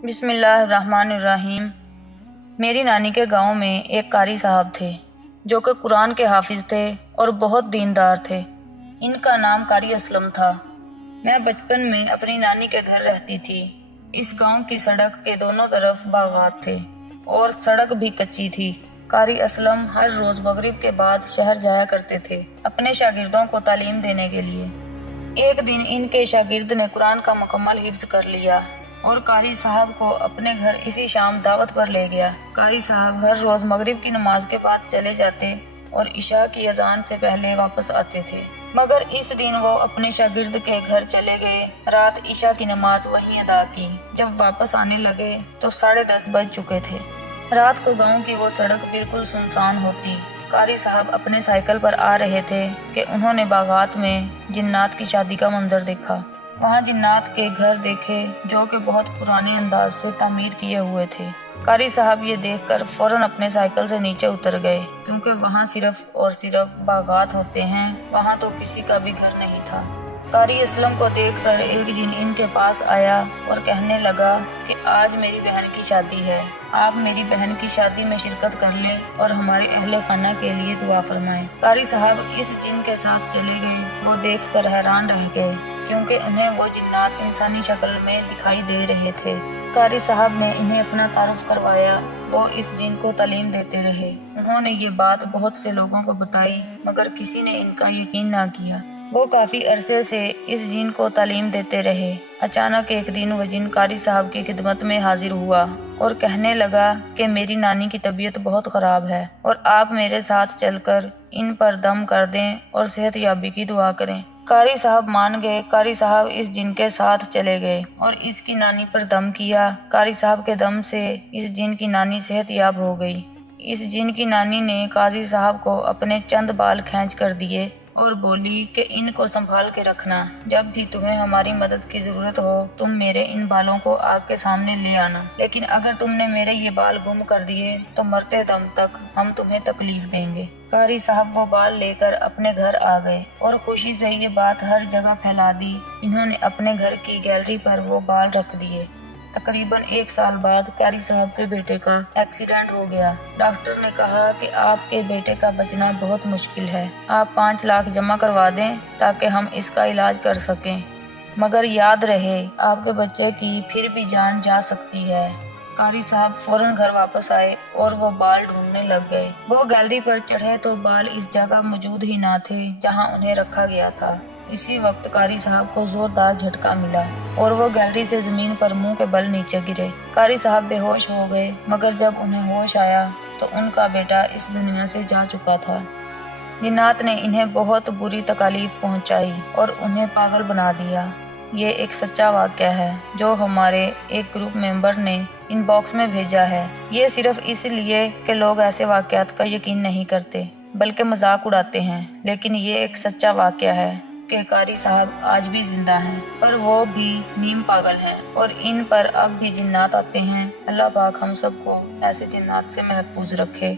बिस्मिल्लाहिर्रहमानिर्रहीम। मेरी नानी के गांव में एक कारी साहब थे जो कि कुरान के हाफिज थे और बहुत दीनदार थे। इनका नाम कारी असलम था। मैं बचपन में अपनी नानी के घर रहती थी। इस गांव की सड़क के दोनों तरफ बागात थे और सड़क भी कच्ची थी। कारी असलम हर रोज मगरिब के बाद शहर जाया करते थे अपने शागिर्दों को तालीम देने के लिए। एक दिन इनके शागिर्द ने कुरान का मुकम्मल हिफ्ज कर लिया और कारी साहब को अपने घर इसी शाम दावत पर ले गया। कारी साहब हर रोज मगरिब की नमाज के बाद चले जाते और इशा की अजान से पहले वापस आते थे, मगर इस दिन वो अपने शागिर्द के घर चले गए। रात इशा की नमाज वहीं अदा की। जब वापस आने लगे तो 10:30 बज चुके थे। रात को गांव की वो सड़क बिल्कुल सुनसान होती। कारी साहब अपने साइकिल पर आ रहे थे कि उन्होंने बागात में जिन्नात की शादी का मंजर देखा। वहाँ जिन्नात के घर देखे जो कि बहुत पुराने अंदाज से तामीर किए हुए थे। कारी साहब ये देखकर फौरन अपने साइकिल से नीचे उतर गए, क्योंकि वहाँ सिर्फ और सिर्फ बागात होते हैं, वहाँ तो किसी का भी घर नहीं था। कारी असलम को देखकर एक जिन इनके पास आया और कहने लगा कि आज मेरी बहन की शादी है, आप मेरी बहन की शादी में शिरकत कर लें और हमारे अहले खाना के लिए दुआ फरमाएं। कारी साहब इस जिन के साथ चले गए। वो देखकर हैरान रह गए, क्योंकि उन्हें वो जिन्नात इंसानी शक्ल में दिखाई दे रहे थे। कारी साहब ने इन्हें अपना तारुफ करवाया। वो इस जिन को तालीम देते रहे। उन्होंने ये बात बहुत से लोगों को बताई, मगर किसी ने इनका यकीन ना किया। वो काफी अरसे से इस जिन को तालीम देते रहे। अचानक एक दिन वो जिन कारी साहब की खिदमत में हाजिर हुआ और कहने लगा कि मेरी नानी की तबीयत बहुत खराब है और आप मेरे साथ चलकर इन पर दम कर दें और सेहत याबी की दुआ करें। कारी साहब मान गए। कारी साहब इस जिन के साथ चले गए और इसकी नानी पर दम किया। कारी साहब के दम से इस जिन की नानी सेहत याब हो गई। इस जिन की नानी ने काजी साहब को अपने चंद बाल खींच कर दिए और बोली कि इनको संभाल के रखना। जब भी तुम्हें हमारी मदद की जरूरत हो तुम मेरे इन बालों को आग के सामने ले आना, लेकिन अगर तुमने मेरे ये बाल गुम कर दिए तो मरते दम तक हम तुम्हें तकलीफ देंगे। कारी साहब वो बाल लेकर अपने घर आ गए और खुशी से ये बात हर जगह फैला दी। इन्होंने अपने घर की गैलरी पर वो बाल रख दिए। तकरीबन 1 साल बाद कारी साहब के बेटे का एक्सीडेंट हो गया। डॉक्टर ने कहा कि आपके बेटे का बचना बहुत मुश्किल है, आप 5 लाख जमा करवा दें ताकि हम इसका इलाज कर सकें, मगर याद रहे आपके बच्चे की फिर भी जान जा सकती है। कारी साहब फौरन घर वापस आए और वो बाल ढूंढने लग गए। वो गैलरी पर चढ़े तो बाल इस जगह मौजूद ही ना थे जहां उन्हें रखा गया था। इसी वक्त कारी साहब को जोरदार झटका मिला और वो गैलरी से जमीन पर मुंह के बल नीचे गिरे। कारी साहब बेहोश हो गए, मगर जब उन्हें होश आया तो उनका बेटा इस दुनिया से जा चुका था। जिन्नात ने इन्हें बहुत बुरी तकलीफ पहुंचाई और उन्हें पागल बना दिया। ये एक सच्चा वाकया है जो हमारे एक ग्रुप मेंबर ने इनबॉक्स में भेजा है। ये सिर्फ इसलिए कि लोग ऐसे वाकयात का यकीन नहीं करते बल्कि मजाक उड़ाते हैं, लेकिन ये एक सच्चा वाकया है कि कारी साहब आज भी जिंदा हैं, पर वो भी नीम पागल हैं और इन पर अब भी जिन्नात आते हैं। अल्लाह पाक हम सबको ऐसे जिन्नात से महफूज रखे।